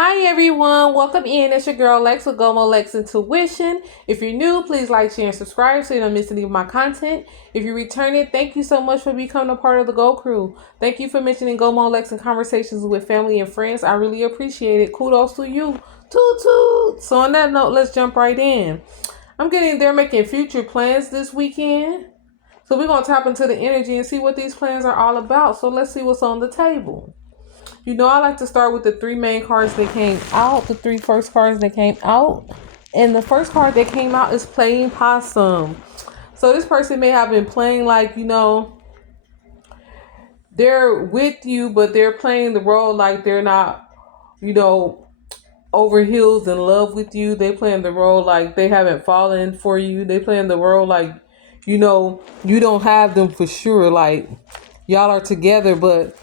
Hi everyone, welcome in. It's your girl Lex with Gomo Lex Intuition. If you're new, please like, share, and subscribe so you don't miss any of my content. If you're returning, thank you so much for becoming a part of the Go Crew. Thank you for mentioning Gomo Lex in conversations with family and friends. I really appreciate it. Kudos to you. Toot toot. So on that note, let's jump right in. I'm getting there making future plans this weekend. So we're going to tap into the energy and see what these plans are all about. So let's see what's on the table. I like to start with the three main cards that came out, the three first cards that came out. And the first card that came out is playing possum. So this person may have been playing they're with you, but they're playing the role like they're not, you know, over heels in love with you. They playing the role like they haven't fallen for you. They playing the role like, you don't have them for sure. Like y'all are together, but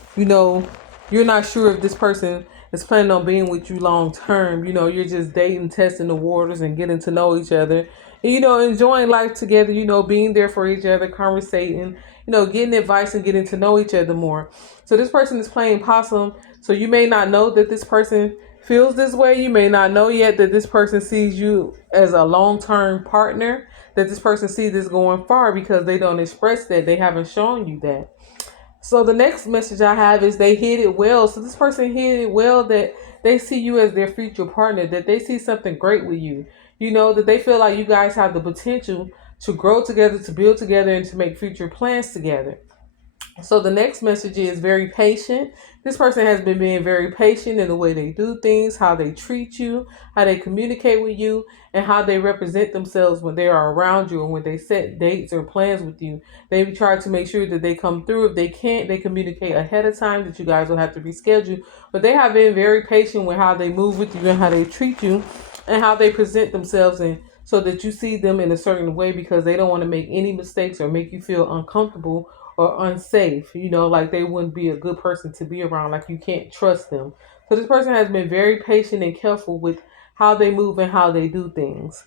you're not sure if this person is planning on being with you long term. You're just dating, testing the waters and getting to know each other. And, enjoying life together, being there for each other, conversating, getting advice and getting to know each other more. So this person is playing possum. So you may not know that this person feels this way. You may not know yet that this person sees you as a long-term partner, that this person sees this going far because they don't express that. They haven't shown you that. So the next message I have is they hid it well. So this person hid it well that they see you as their future partner, that they see something great with you. That they feel like you guys have the potential to grow together, to build together, and to make future plans together. So the next message is very patient. This person has been being very patient in the way they do things, how they treat you, how they communicate with you, and how they represent themselves when they are around you and when they set dates or plans with you. They try to make sure that they come through. If they can't, they communicate ahead of time that you guys will have to reschedule. But they have been very patient with how they move with you and how they treat you and how they present themselves, and so that you see them in a certain way because they don't want to make any mistakes or make you feel uncomfortable or unsafe, like they wouldn't be a good person to be around, like you can't trust them. So this person has been very patient and careful with how they move and how they do things.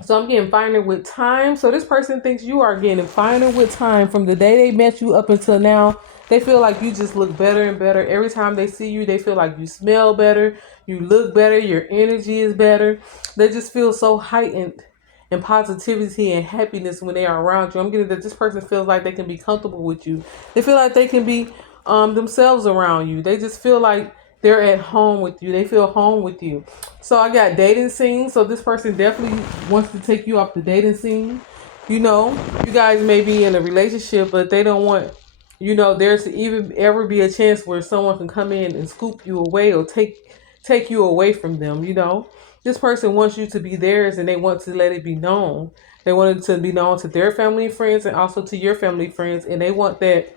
So I'm getting finer with time. So this person thinks you are getting finer with time from the day they met you up until now. They feel like you just look better and better. Every time they see you, they feel like you smell better, you look better, your energy is better. They just feel so heightened and positivity and happiness when they are around you. I'm getting that this person feels like they can be comfortable with you. They feel like they can be themselves around you. They just feel like they're at home with you. They feel home with you. So I got dating scene. So this person definitely wants to take you off the dating scene. You guys may be in a relationship, but they don't want, there's to even ever be a chance where someone can come in and scoop you away or take you away from them. This person wants you to be theirs, and they want to let it be known. They want it to be known to their family and friends and also to your family and friends. And they want that,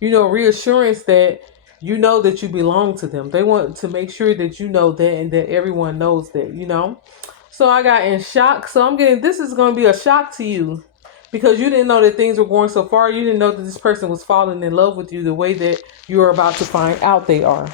reassurance that that you belong to them. They want to make sure that you know that and that everyone knows that. So I got in shock. So I'm getting, this is going to be a shock to you because you didn't know that things were going so far. You didn't know that this person was falling in love with you the way that you are about to find out they are.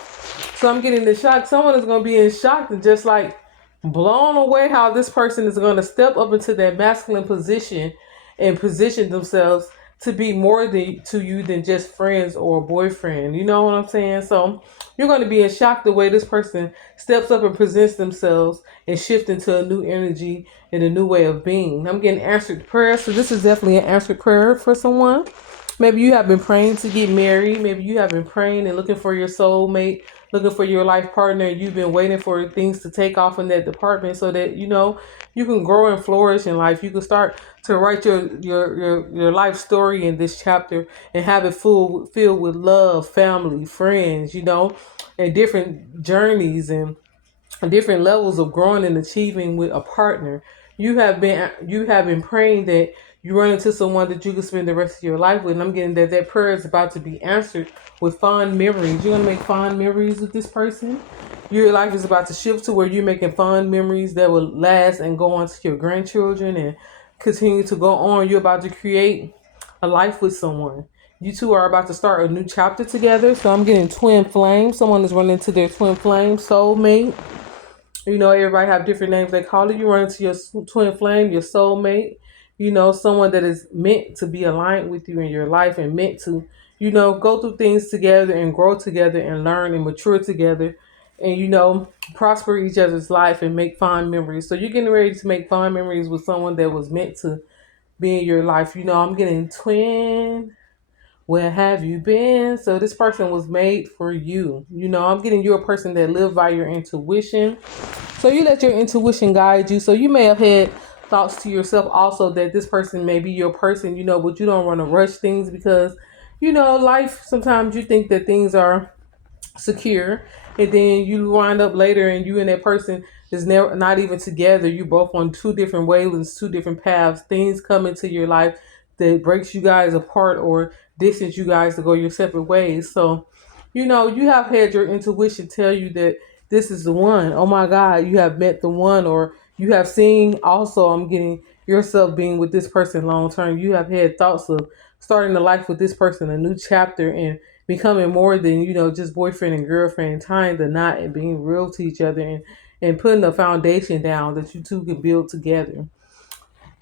So I'm getting the shock. Someone is going to be in shock and just like blown away how this person is going to step up into that masculine position and position themselves to be more to you than just friends or a boyfriend. You know what I'm saying? So you're going to be in shock the way this person steps up and presents themselves and shift into a new energy and a new way of being. I'm getting answered prayers. So this is definitely an answered prayer for someone. Maybe you have been praying to get married. Maybe you have been praying and looking for your soulmate, looking for your life partner. And you've been waiting for things to take off in that department so that, you can grow and flourish in life. You can start to write your life story in this chapter and have it filled with love, family, friends, and different journeys and different levels of growing and achieving with a partner. You have been praying that you run into someone that you can spend the rest of your life with. And I'm getting that prayer is about to be answered with fond memories. You're gonna make fond memories with this person. Your life is about to shift to where you're making fond memories that will last and go on to your grandchildren and continue to go on. You're about to create a life with someone. You two are about to start a new chapter together. So I'm getting twin flame. Someone is running into their twin flame soulmate. Everybody have different names they call it. You run into your twin flame, your soulmate, someone that is meant to be aligned with you in your life and meant to, go through things together and grow together and learn and mature together and prosper each other's life and make fond memories. So you're getting ready to make fond memories with someone that was meant to be in your life. I'm getting twin. Where have you been? So this person was made for you. I'm getting you a person that live by your intuition. So you let your intuition guide you. So you may have had thoughts to yourself also that this person may be your person, but you don't want to rush things because, life, sometimes you think that things are secure, and then you wind up later and you and that person is never not even together. You both on two different wavelengths, two different paths. Things come into your life that breaks you guys apart or distance you guys to go your separate ways. So you have had your intuition tell you that this is the one. Oh my God, you have met the one, or you have seen also, I'm getting yourself being with this person long term. You have had thoughts of starting a life with this person, a new chapter, and becoming more than, just boyfriend and girlfriend, tying the knot and being real to each other, and putting a foundation down that you two can build together.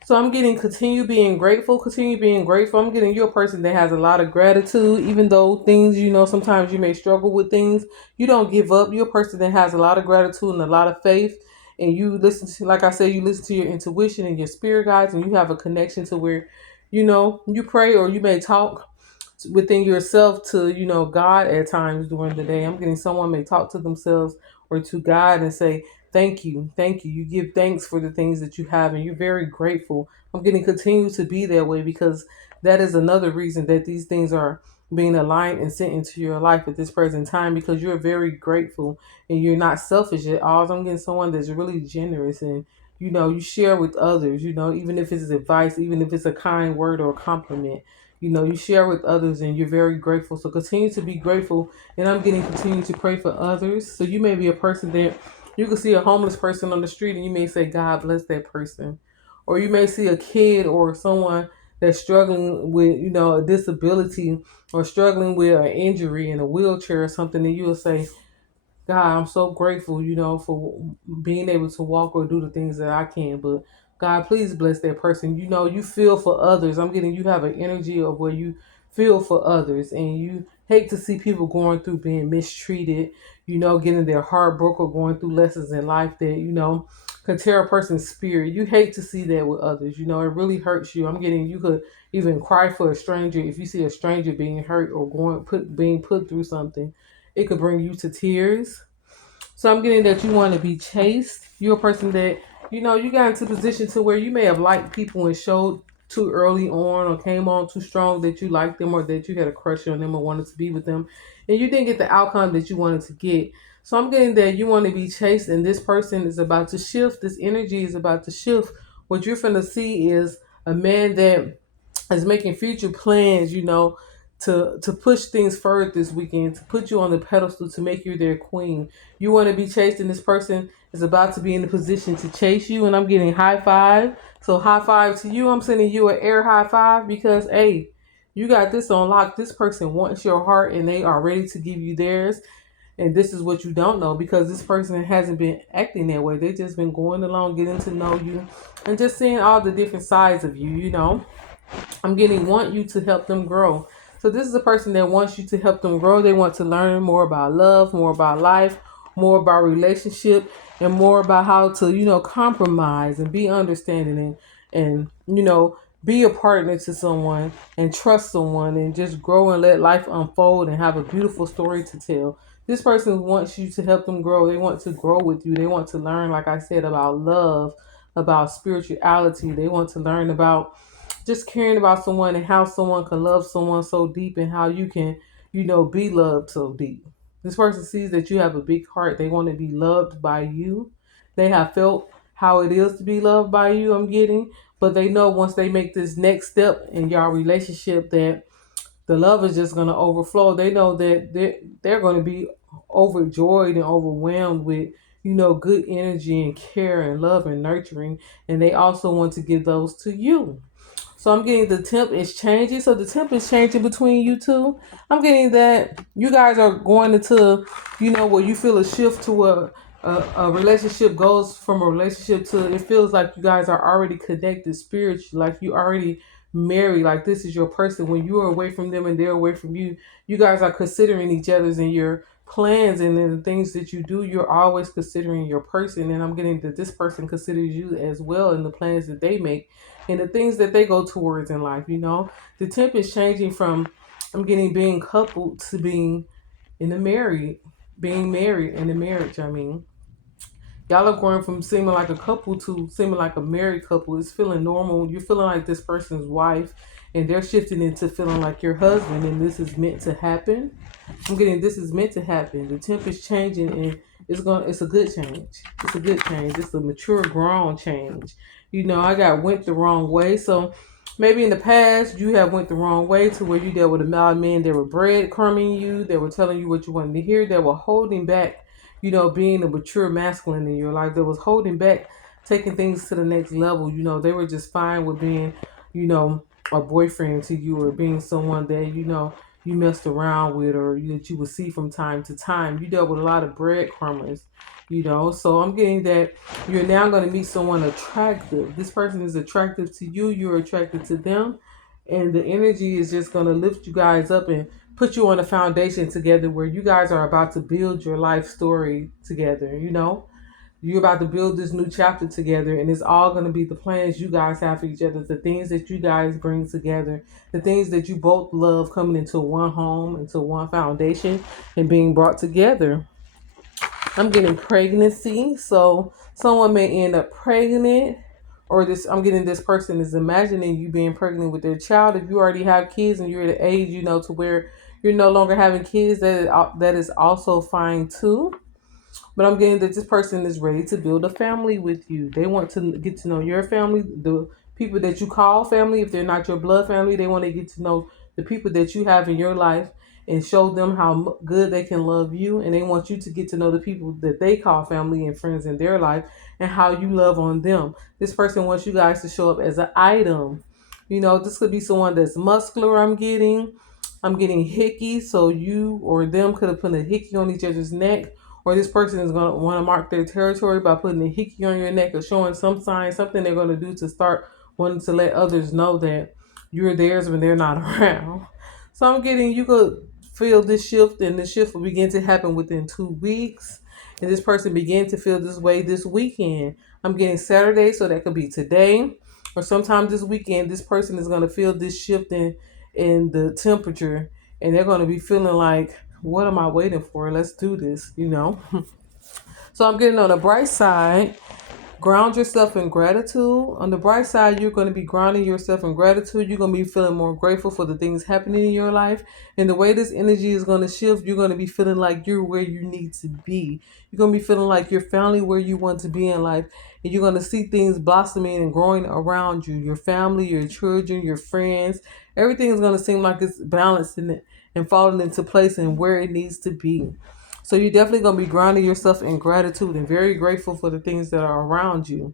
So I'm getting continue being grateful, continue being grateful. I'm getting you a person that has a lot of gratitude, even though things, sometimes you may struggle with things. You don't give up. You're a person that has a lot of gratitude and a lot of faith. And you listen to, like I said, you listen to your intuition and your spirit guides, and you have a connection to where, you pray or you may talk within yourself to, God at times during the day. I'm getting someone may talk to themselves or to God and say, thank you. You give thanks for the things that you have, and you're very grateful. I'm getting continue to be that way because that is another reason that these things are being aligned and sent into your life at this present time, because you're very grateful and you're not selfish at all. I'm getting someone that's really generous, and you share with others, even if it's advice, even if it's a kind word or a compliment. You share with others and you're very grateful. So continue to be grateful. And I'm getting continue to pray for others. So you may be a person that you can see a homeless person on the street and you may say, God bless that person. Or you may see a kid or someone that's struggling with, a disability or struggling with an injury in a wheelchair or something, and you'll say, God, I'm so grateful, for being able to walk or do the things that I can. But God, please bless that person. You feel for others. I'm getting you have an energy of where you feel for others, and you hate to see people going through being mistreated, getting their heart broke or going through lessons in life that, could tear a person's spirit. You hate to see that with others. It really hurts you. I'm getting you could even cry for a stranger if you see a stranger being hurt or being put through something. It could bring you to tears. So I'm getting that you want to be chased. You're a person that, you got into a position to where you may have liked people and showed too early on or came on too strong that you liked them or that you had a crush on them or wanted to be with them. And you didn't get the outcome that you wanted to get. So I'm getting that you want to be chased, and this person is about to shift. This energy is about to shift. What you're going to see is a man that is making future plans, to push things further this weekend, to put you on the pedestal, to make you their queen. You want to be chased, and this person is about to be in the position to chase you. And I'm getting high five. So high five to you. I'm sending you an air high five because, hey, you got this on lock. This person wants your heart and they are ready to give you theirs. And this is what you don't know, because this person hasn't been acting that way. They just been going along, getting to know you, and just seeing all the different sides of you. I'm getting want you to help them grow. So this is a person that wants you to help them grow. They want to learn more about love, more about life, more about relationship, and more about how to, compromise and be understanding, and be a partner to someone and trust someone and just grow and let life unfold and have a beautiful story to tell. This person wants you to help them grow. They want to grow with you. They want to learn, like I said, about love, about spirituality. They want to learn about just caring about someone and how someone can love someone so deep, and how you can, be loved so deep. This person sees that you have a big heart. They want to be loved by you. They have felt how it is to be loved by you, I'm getting. But they know once they make this next step in your relationship that the love is just going to overflow. They know that they're going to be overjoyed and overwhelmed with, good energy and care and love and nurturing. And they also want to give those to you. So I'm getting the temp is changing. So the temp is changing between you two. I'm getting that you guys are going into, where you feel a shift to a relationship goes from a relationship to, it feels like you guys are already connected spiritually, like you already married, like this is your person. When you are away from them and they're away from you, you guys are considering each other's in your plans and in the things that you do, you're always considering your person. And I'm getting that this person considers you as well in the plans that they make and the things that they go towards in life. The temp is changing from, I'm getting being coupled to being married in the marriage. I mean, y'all are going from seeming like a couple to seeming like a married couple. It's feeling normal. You're feeling like this person's wife, and they're shifting into feeling like your husband, and this is meant to happen. I'm getting this is meant to happen. The temp is changing, and it's a good change. It's a good change. It's a mature, grown change. I got went the wrong way, so maybe in the past you have went the wrong way to where you dealt with a lot of men that were breadcrumbing you, that were telling you what you wanted to hear, that were holding back, being a mature masculine in your life, that was holding back taking things to the next level. They were just fine with being, a boyfriend to you, or being someone that, you messed around with, or that you would see from time to time. You dealt with a lot of breadcrumbers, So I'm getting that you're now going to meet someone attractive. This person is attractive to you. You're attracted to them. And the energy is just going to lift you guys up and put you on a foundation together where you guys are about to build your life story together. You're about to build this new chapter together, and it's all going to be the plans you guys have for each other, the things that you guys bring together, the things that you both love coming into one home, into one foundation, and being brought together. I'm getting pregnancy, so someone may end up pregnant, or I'm getting this person is imagining you being pregnant with their child. If you already have kids and you're at the age, to where you're no longer having kids, that is also fine too. But I'm getting that this person is ready to build a family with you. They want to get to know your family, the people that you call family. If they're not your blood family, they want to get to know the people that you have in your life and show them how good they can love you. And they want you to get to know the people that they call family and friends in their life and how you love on them. This person wants you guys to show up as an item. This could be someone that's muscular. I'm getting hickey, so you or them could have put a hickey on each other's neck, or this person is going to want to mark their territory by putting a hickey on your neck or showing some sign, something they're going to do to start wanting to let others know that you're theirs when they're not around. So I'm getting, you could feel this shift, and the shift will begin to happen within 2 weeks. And this person began to feel this way this weekend. I'm getting Saturday, so that could be today or sometime this weekend. This person is going to feel this shift in the temperature, and they're going to be feeling like, what am I waiting for? Let's do this. So I'm getting on the bright side. Ground yourself in gratitude. On the bright side, you're going to be grounding yourself in gratitude. You're going to be feeling more grateful for the things happening in your life. And the way this energy is going to shift, you're going to be feeling like you're where you need to be. You're going to be feeling like you're finally where you want to be in life. And you're going to see things blossoming and growing around you. Your family, your children, your friends. Everything is going to seem like it's balanced and falling into place and where it needs to be. So you're definitely going to be grounding yourself in gratitude and very grateful for the things that are around you.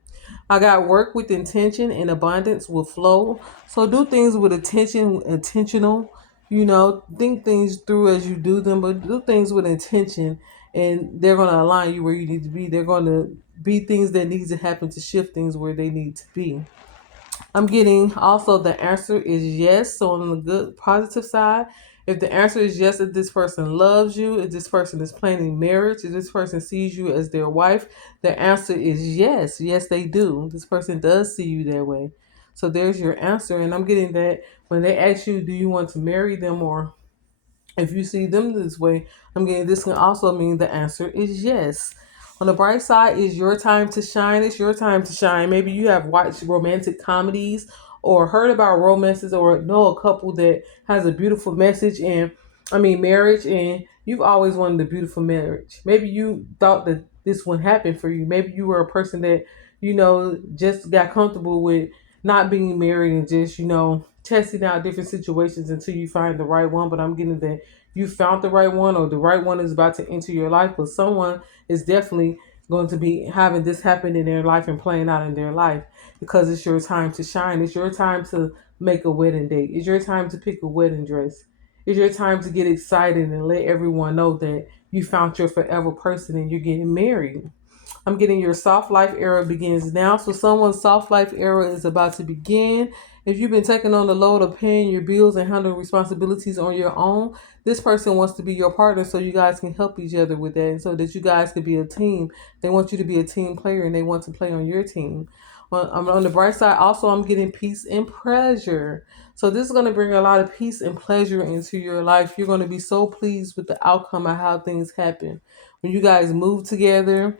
I got work with intention and abundance will flow. So do things with intentional. Think things through as you do them, but do things with intention, and they're going to align you where you need to be. They're going to be things that need to happen to shift things where they need to be. I'm getting also the answer is yes. So on the good positive side, if the answer is yes, if this person loves you, if this person is planning marriage, if this person sees you as their wife, the answer is yes. Yes, they do. This person does see you that way. So there's your answer. And I'm getting that when they ask you, do you want to marry them, or if you see them this way, I'm getting this can also mean the answer is yes. On the bright side is your time to shine. It's your time to shine. Maybe you have watched romantic comedies or heard about romances or know a couple that has a beautiful message and marriage, and you've always wanted a beautiful marriage. Maybe you thought that this one happened for you. Maybe you were a person that, just got comfortable with not being married and just, testing out different situations until you find the right one. But I'm getting that you found the right one, or the right one is about to enter your life, but someone is definitely going to be having this happen in their life and playing out in their life, because it's your time to shine. It's your time to make a wedding date. It's your time to pick a wedding dress. It's your time to get excited and let everyone know that you found your forever person and you're getting married. I'm getting your soft life era begins now. So someone's soft life era is about to begin, If you've been taking on the load of paying your bills and handling responsibilities on your own, this person wants to be your partner so you guys can help each other with that and so that you guys can be a team. They want you to be a team player and they want to play on your team. Well, I'm on the bright side. Also, I'm getting peace and pleasure. So this is going to bring a lot of peace and pleasure into your life. You're going to be so pleased with the outcome of how things happen. When you guys move together,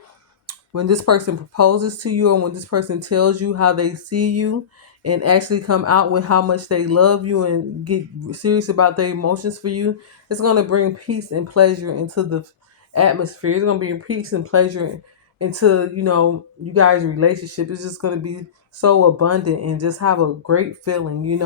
when this person proposes to you, or when this person tells you how they see you and actually come out with how much they love you and get serious about their emotions for you, it's going to bring peace and pleasure into the atmosphere. It's going to bring peace and pleasure into, you guys' relationship. It's just going to be so abundant and just have a great feeling.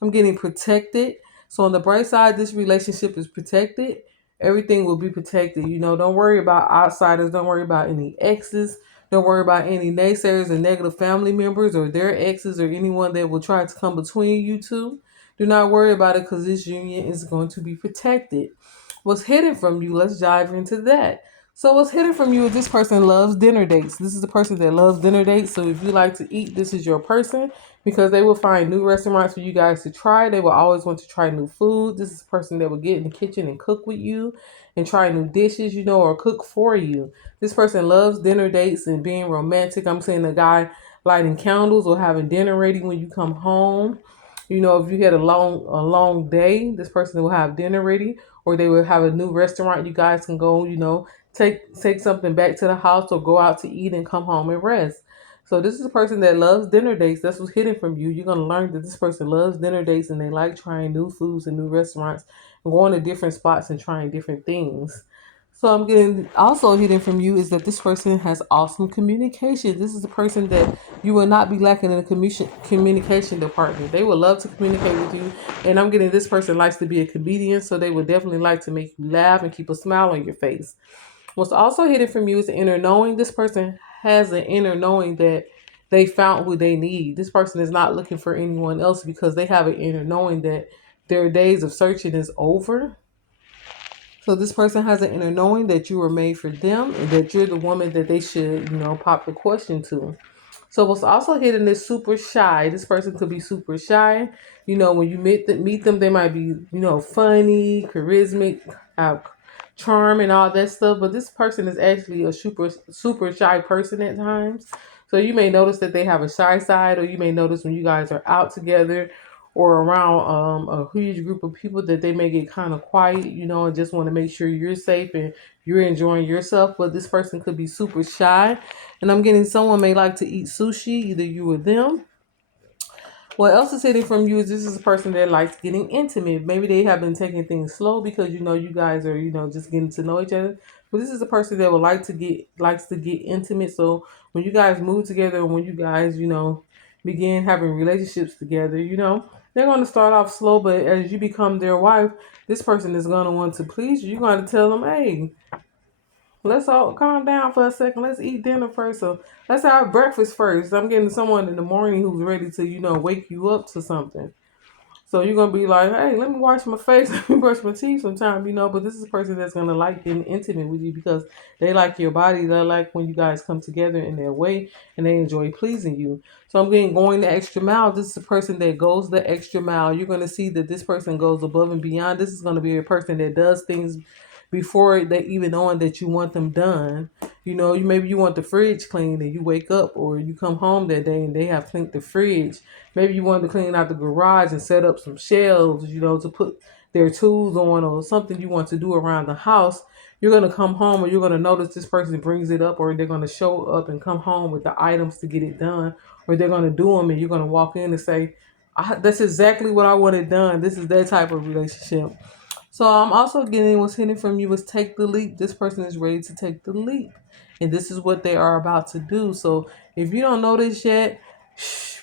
I'm getting protected. So on the bright side, this relationship is protected. Everything will be protected. Don't worry about outsiders. Don't worry about any exes. Don't worry about any naysayers or negative family members or their exes or anyone that will try to come between you two. Do not worry about it because this union is going to be protected. What's hidden from you? Let's dive into that. So what's hidden from you is this person loves dinner dates. This is the person that loves dinner dates. So if you like to eat, this is your person because they will find new restaurants for you guys to try. They will always want to try new food. This is a person that will get in the kitchen and cook with you and try new dishes, or cook for you. This person loves dinner dates and being romantic. I'm saying a guy lighting candles or having dinner ready when you come home. If you had a long day, this person will have dinner ready, or they will have a new restaurant you guys can go. Take something back to the house or go out to eat and come home and rest. So this is a person that loves dinner dates. That's what's hidden from you. You're gonna learn that this person loves dinner dates and they like trying new foods and new restaurants and going to different spots and trying different things. So I'm getting also hidden from you is that this person has awesome communication. This is a person that you will not be lacking in the communication department. They would love to communicate with you. And I'm getting this person likes to be a comedian, so they would definitely like to make you laugh and keep a smile on your face. What's also hidden from you is the inner knowing. This person has an inner knowing that they found who they need. This person is not looking for anyone else because they have an inner knowing that their days of searching is over. So this person has an inner knowing that you were made for them and that you're the woman that they should, pop the question to. So what's also hidden is super shy. This person could be super shy. When you meet them, they might be, funny, charismatic, have charm and all that stuff. But this person is actually a super shy person at times. So you may notice that they have a shy side, or you may notice when you guys are out together or around a huge group of people that they may get kind of quiet, and just want to make sure you're safe and you're enjoying yourself. But this person could be super shy. And I'm getting someone may like to eat sushi, either you or them. What else is hidden from you is this is a person that likes getting intimate. Maybe they have been taking things slow because you guys are just getting to know each other. But this is a person that would likes to get intimate. So when you guys move together, and when you guys begin having relationships together, they're going to start off slow, but as you become their wife, this person is going to want to please you. You're going to tell them, hey, let's all calm down for a second. Let's eat dinner first. So let's have breakfast first. I'm getting someone in the morning who's ready to, wake you up to something. So you're gonna be like, hey, let me wash my face, let me brush my teeth sometime, But this is a person that's gonna like getting intimate with you because they like your body. They like when you guys come together in their way, and they enjoy pleasing you. So I'm getting going the extra mile. This is a person that goes the extra mile. You're gonna see that this person goes above and beyond. This is gonna be a person that does things before they even knowing that you want them done. You want the fridge cleaned and you wake up or you come home that day and they have cleaned the fridge. Maybe you want to clean out the garage and set up some shelves, to put their tools on, or something you want to do around the house. You're going to come home and you're going to notice this person brings it up, or they're going to show up and come home with the items to get it done, or they're going to do them and you're going to walk in and say, that's exactly what I wanted done. This is that type of relationship. So I'm also getting what's hidden from you is take the leap. This person is ready to take the leap. And this is what they are about to do. So if you don't know this yet,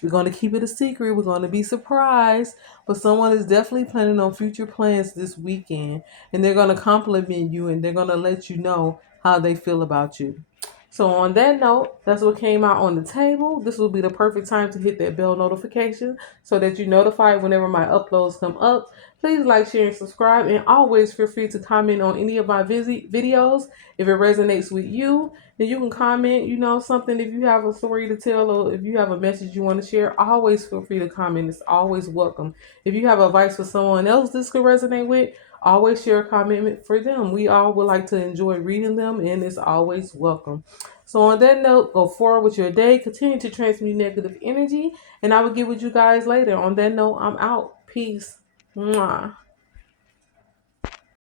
we're going to keep it a secret. We're going to be surprised. But someone is definitely planning on future plans this weekend. And they're going to compliment you and they're going to let you know how they feel about you. So on that note, that's what came out on the table. This will be the perfect time to hit that bell notification so that you're notified whenever my uploads come up. Please like, share, and subscribe. And always feel free to comment on any of my videos. If it resonates with you, then you can comment, something. If you have a story to tell or if you have a message you want to share, always feel free to comment. It's always welcome. If you have advice for someone else this could resonate with, always share a comment for them. We all would like to enjoy reading them, and it's always welcome. So on that note, go forward with your day. Continue to transmute negative energy, and I will get with you guys later. On that note, I'm out. Peace. Mwah.